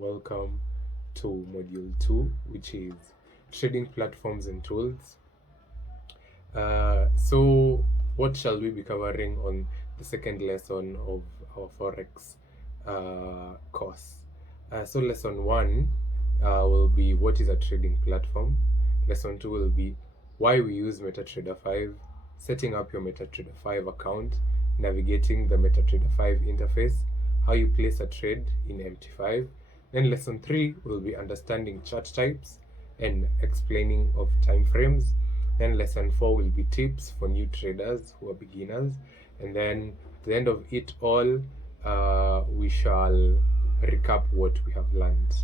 welcome to module 2, which is trading platforms and tools. So what shall we be covering on the second lesson of our Forex course? So lesson 1 will be what is a trading platform. Lesson 2 will be why we use MetaTrader 5, setting up your MetaTrader 5 account, navigating the MetaTrader 5 interface, how you place a trade in MT5. Then lesson 3 will be understanding chart types and explaining of time frames. Then lesson 4 will be tips for new traders who are beginners. And then at the end of it all, we shall recap what we have learned.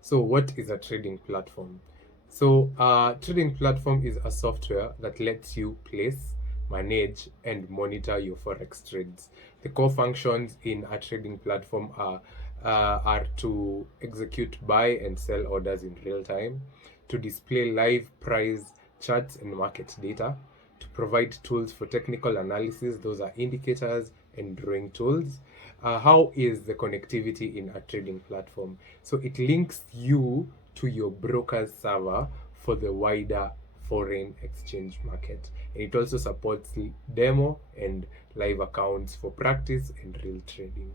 So what is a trading platform? So a trading platform is a software that lets you place, manage, and monitor your Forex trades. The core functions in a trading platform are to execute buy and sell orders in real time, to display live price charts and market data, to provide tools for technical analysis, those are indicators and drawing tools. How is the connectivity in a trading platform? So it links you to your broker's server for the wider foreign exchange market. And it also supports demo and live accounts for practice and real trading.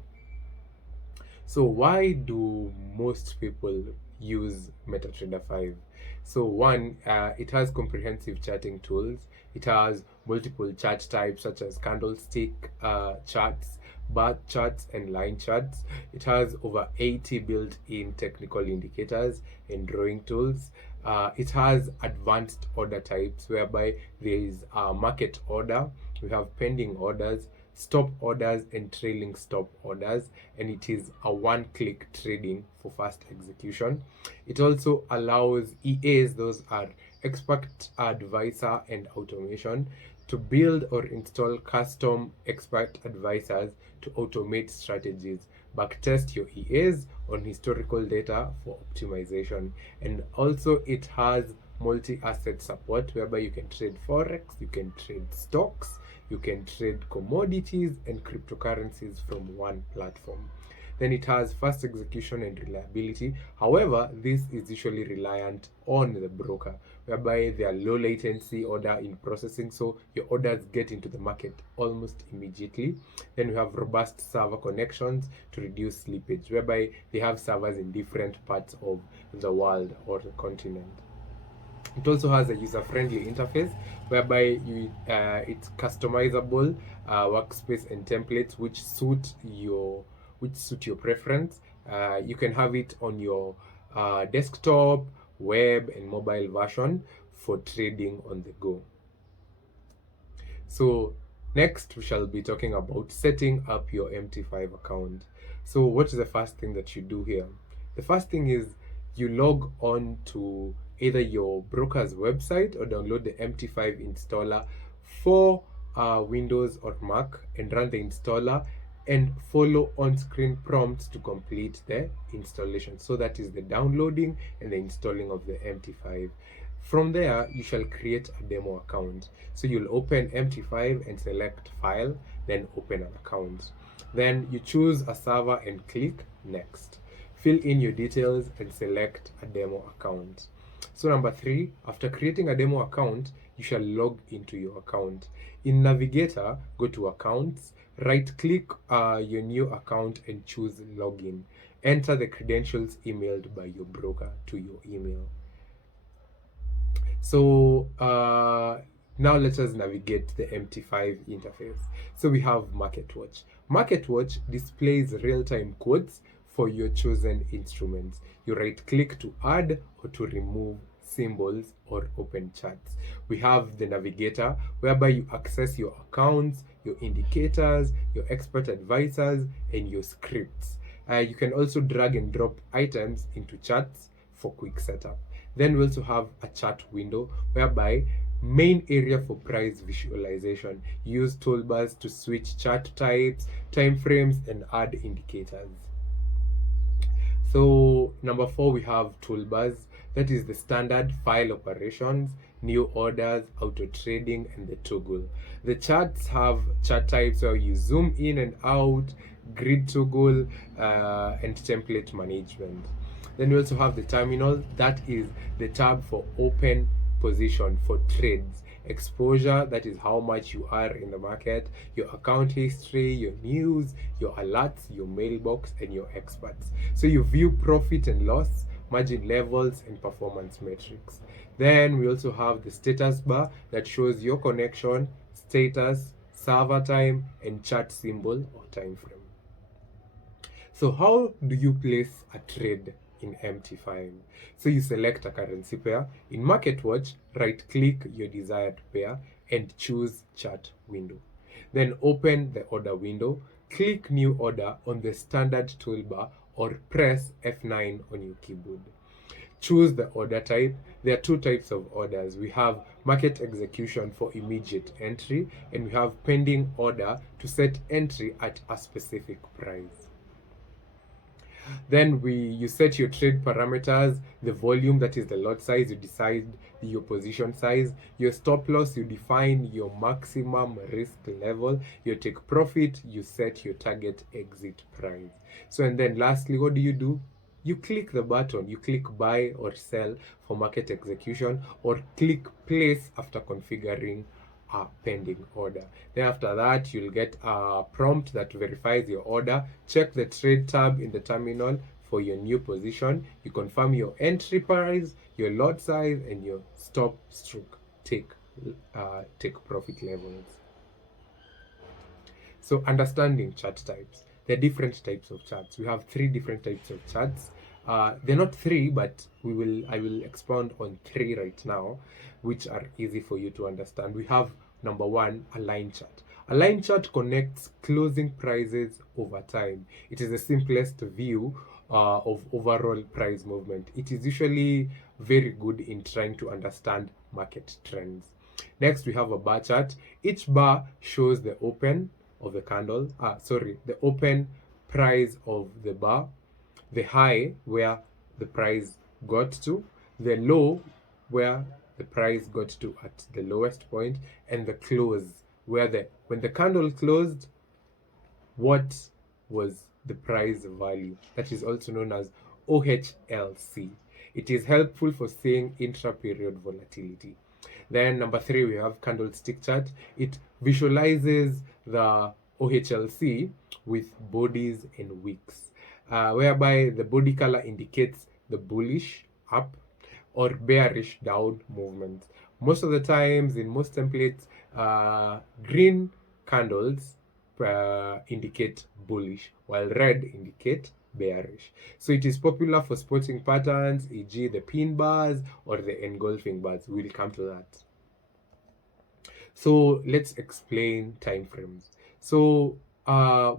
So why do most people use MetaTrader 5? So one, it has comprehensive charting tools. It has multiple chart types such as candlestick charts, bar charts, and line charts. It has over 80 built-in technical indicators and drawing tools. It has advanced order types whereby there is a market order, we have pending orders, stop orders, and trailing stop orders, and it is a one-click trading for fast execution. It also allows EAs, those are expert advisor and automation, to build or install custom expert advisors to automate strategies, backtest your EAs on historical data for optimization. And also it has multi-asset support whereby you can trade Forex, you can trade stocks, you can trade commodities and cryptocurrencies from one platform. Then it has fast execution and reliability. However, this is usually reliant on the broker, whereby there are low latency order in processing, so your orders get into the market almost immediately. Then we have robust server connections to reduce slippage, whereby they have servers in different parts of the world or the continent. It also has a user-friendly interface whereby it's customizable workspace and templates which suit your preference. You can have it on your desktop, web, and mobile version for trading on the go. So next we shall be talking about setting up your MT5 account. So what is the first thing that you do here? The first thing is you log on to either your broker's website or download the MT5 installer for Windows or Mac and run the installer and follow on-screen prompts to complete the installation. So that is the downloading and the installing of the MT5. From there, you shall create a demo account. So you'll open MT5 and select File, then open an account. Then you choose a server and click Next. Fill in your details and select a demo account. So number 3, after creating a demo account, you shall log into your account. In Navigator, go to Accounts, right-click your new account and choose Login. Enter the credentials emailed by your broker to your email. So now let us navigate the MT5 interface. So we have Market Watch. Market Watch displays real-time quotes for your chosen instruments. You right-click to add or to remove symbols or open charts. We have the Navigator whereby you access your accounts, your indicators, your expert advisors, and your scripts. You can also drag and drop items into charts for quick setup. Then we also have a chart window whereby main area for price visualization. Use toolbars to switch chart types, time frames, and add indicators. So number 4, we have toolbars. That is the standard file operations, new orders, auto trading, and the toggle. The charts have chart types where you zoom in and out, grid toggle, and template management. Then we also have the terminal, that is the tab for open position for trades, exposure, that is how much you are in the market, your account history, your news, your alerts, your mailbox, and your experts. So you view profit and loss, margin levels, and performance metrics. Then we also have the status bar that shows your connection, status, server time, and chart symbol or time frame. So how do you place a trade in MT5? So you select a currency pair. In MarketWatch, right-click your desired pair and choose Chart Window. Then open the order window, click New Order on the standard toolbar or press F9 on your keyboard. Choose the order type. There are two types of orders. We have market execution for immediate entry, and we have pending order to set entry at a specific price. Then you set your trade parameters, the volume, that is the lot size, you decide your position size, your stop loss, you define your maximum risk level, your take profit, you set your target exit price. So, and then lastly, what do? You click the button, you click buy or sell for market execution, or click place after configuring a pending order. Then after that, you'll get a prompt that verifies your order. Check the trade tab in the terminal for your new position. You confirm your entry price, your lot size, and your stop stroke take profit levels. So understanding chart types. There are different types of charts. We have 3 different types of charts. They're not 3, but I will expound on 3 right now, which are easy for you to understand. We have number 1, a line chart. A line chart connects closing prices over time. It is the simplest view of overall price movement. It is usually very good in trying to understand market trends. Next, we have a bar chart. Each bar shows the open of the candle, the open price of the bar, the high where the price got to, the low where the price got to at the lowest point, and the close where when the candle closed, what was the price value. That is also known as OHLC. It is helpful for seeing intra-period volatility. Then number 3, we have candlestick chart. It visualizes the OHLC with bodies and wicks, whereby the body color indicates the bullish up or bearish down movement. Most of the times, in most templates, green candles indicate bullish, while red indicate bearish. So it is popular for spotting patterns, e.g. the pin bars or the engulfing bars. We'll come to that. So let's explain time frames. So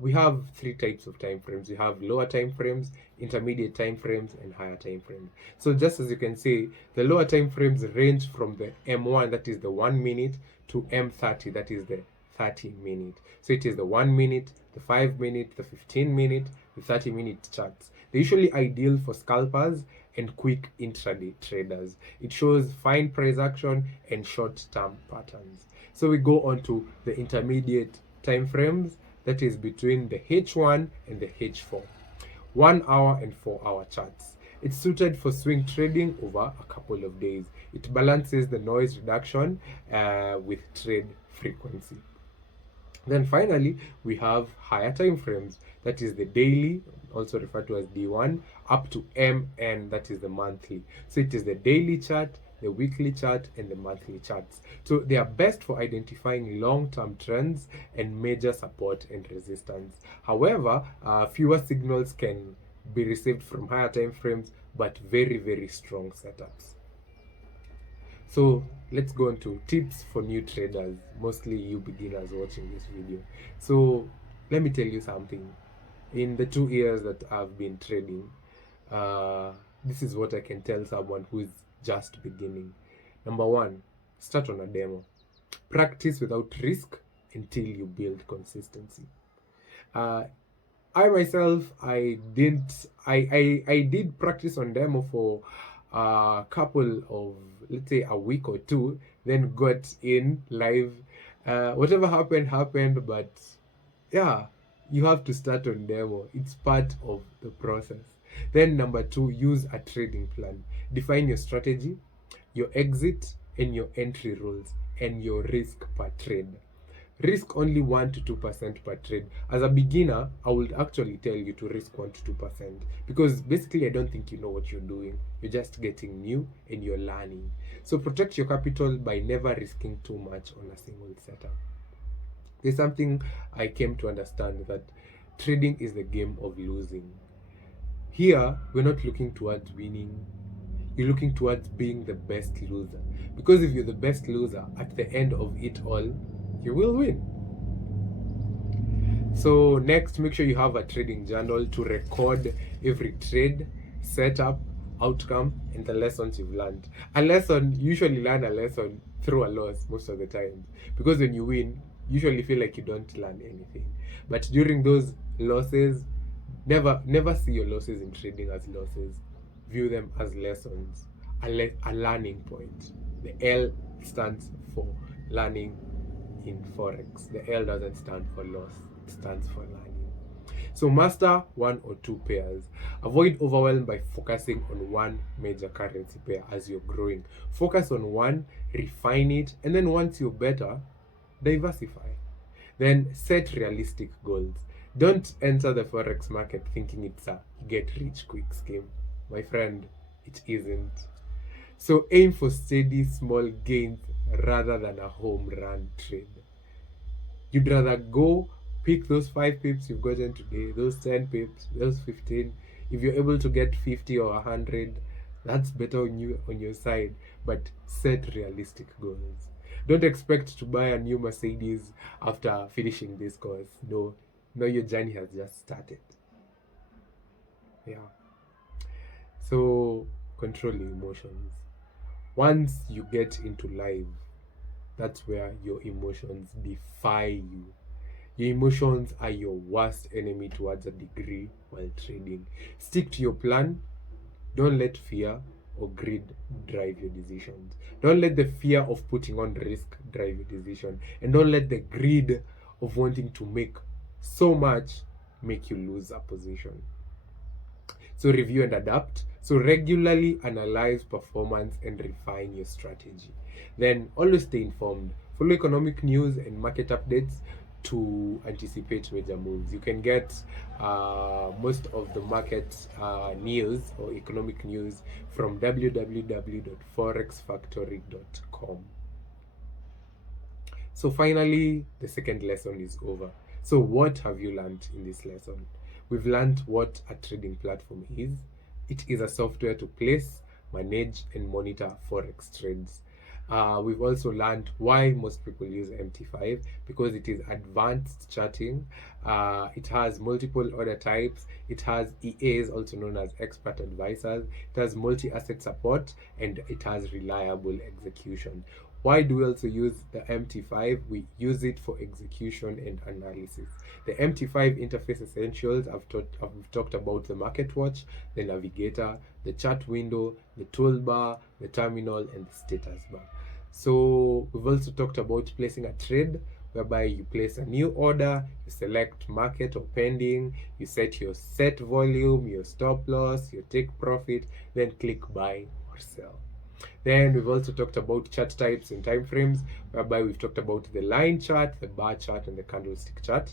we have 3 types of time frames. We have lower time frames, intermediate time frames, and higher time frames. So just as you can see, the lower time frames range from the M1, that is the 1 minute, to M30, that is the 30 minute. So it is the 1 minute, the 5 minute, the 15 minute, the 30-minute charts. They're usually ideal for scalpers and quick intraday traders. It shows fine price action and short-term patterns. So we go on to the intermediate time frames, that is between the H1 and the H4, 1 hour and 4 hour charts. It's suited for swing trading over a couple of days. It balances the noise reduction with trade frequency. Then finally, we have higher time frames, that is the daily, also referred to as D1, up to MN, that is the monthly. So it is the daily chart, the weekly chart, and the monthly charts. So they are best for identifying long-term trends and major support and resistance. However, fewer signals can be received from higher time frames, but very, very strong setups. So let's go on to tips for new traders, mostly you beginners watching this video. So let me tell you something. In the 2 years that I've been trading, this is what I can tell someone who is just beginning. Number 1, start on a demo. Practice without risk until you build consistency. I myself, I did practice on demo for a couple of, let's say, a week or 2, then got in live. Whatever happened, but yeah, You have to start on demo. It's part of the process. Then number 2, use a trading plan. Define your strategy, your exit, and your entry rules, and your risk per trade. Risk only 1 to 2% per trade. As a beginner, I would actually tell you to risk 1 to 2% because basically I don't think you know what you're doing. You're just getting new and you're learning. So protect your capital by never risking too much on a single setup. There's something I came to understand, that trading is the game of losing. Here, we're not looking towards winning. You're looking towards being the best loser. Because if you're the best loser, at the end of it all, you will win. So next, make sure you have a trading journal to record every trade, setup, outcome, and the lessons you've learned. A lesson, you usually learn a lesson through a loss most of the time. Because when you win, you usually feel like you don't learn anything. But during those losses, never see your losses in trading as losses. View them as lessons, a learning point. The L stands for learning in Forex. The L doesn't stand for loss, it stands for learning. So master 1 or 2 pairs. Avoid overwhelm by focusing on one major currency pair as you're growing. Focus on one, refine it, and then once you're better, diversify. Then set realistic goals. Don't enter the Forex market thinking it's a get rich quick scheme. My friend, it isn't. So aim for steady small gains rather than a home run trade. You'd rather go pick those 5 pips you've gotten today, those 10 pips, those 15. If you're able to get 50 or 100, that's better on your side. But set realistic goals. Don't expect to buy a new Mercedes after finishing this course. No, your journey has just started. Yeah. So control your emotions. Once you get into live, that's where your emotions defy you. Your emotions are your worst enemy towards a degree while trading. Stick to your plan. Don't let fear or greed drive your decisions. Don't let the fear of putting on risk drive your decision. And don't let the greed of wanting to make so much make you lose a position. So review and adapt. So regularly analyze performance and refine your strategy. Then always stay informed. Follow economic news and market updates to anticipate major moves. You can get most of the market news or economic news from www.forexfactory.com. So finally, the second lesson is over. So what have you learned in this lesson? We've learned what a trading platform is. It is a software to place, manage, and monitor Forex trades. We've also learned why most people use MT5, because it is advanced charting. It has multiple order types. It has EAs, also known as expert advisors. It has multi-asset support, and it has reliable execution. Why do we also use the MT5? We use it for execution and analysis. The MT5 interface essentials, I've talked about the market watch, the navigator, the chart window, the toolbar, the terminal, and the status bar. So we've also talked about placing a trade, whereby you place a new order, you select market or pending, you set your set volume, your stop loss, your take profit, then click buy or sell. Then we've also talked about chart types and time frames, whereby we've talked about the line chart, the bar chart, and the candlestick chart.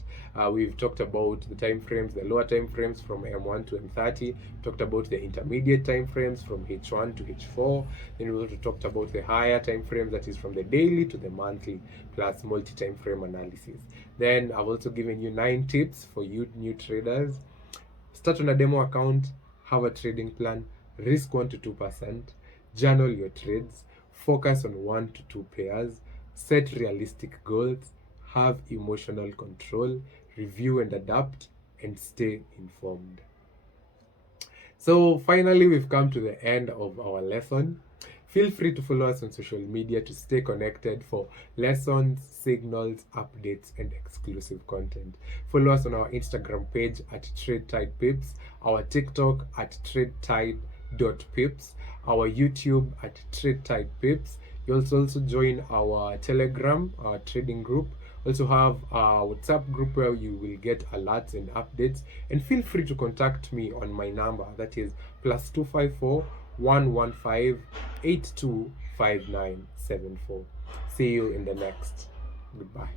We've talked about the time frames, the lower time frames from M1 to M30. Talked about the intermediate time frames from H1 to H4. Then we also talked about the higher time frames, that is from the daily to the monthly, plus multi-time frame analysis. Then I've also given you 9 tips for you new traders. Start on a demo account, have a trading plan, risk 1 to 2%. Journal your trades, focus on 1 to 2 pairs, set realistic goals, have emotional control, review and adapt, and stay informed. So finally, we've come to the end of our lesson. Feel free to follow us on social media to stay connected for lessons, signals, updates, and exclusive content. Follow us on our Instagram page at TradeTidePips, our TikTok at TradeTide.pips, our YouTube at TradeTidePips. You also join our Telegram, our trading group, Also have a WhatsApp group where you will get alerts and updates. And feel free to contact me on my number, that is +254 115 825974. See you in the next. Goodbye.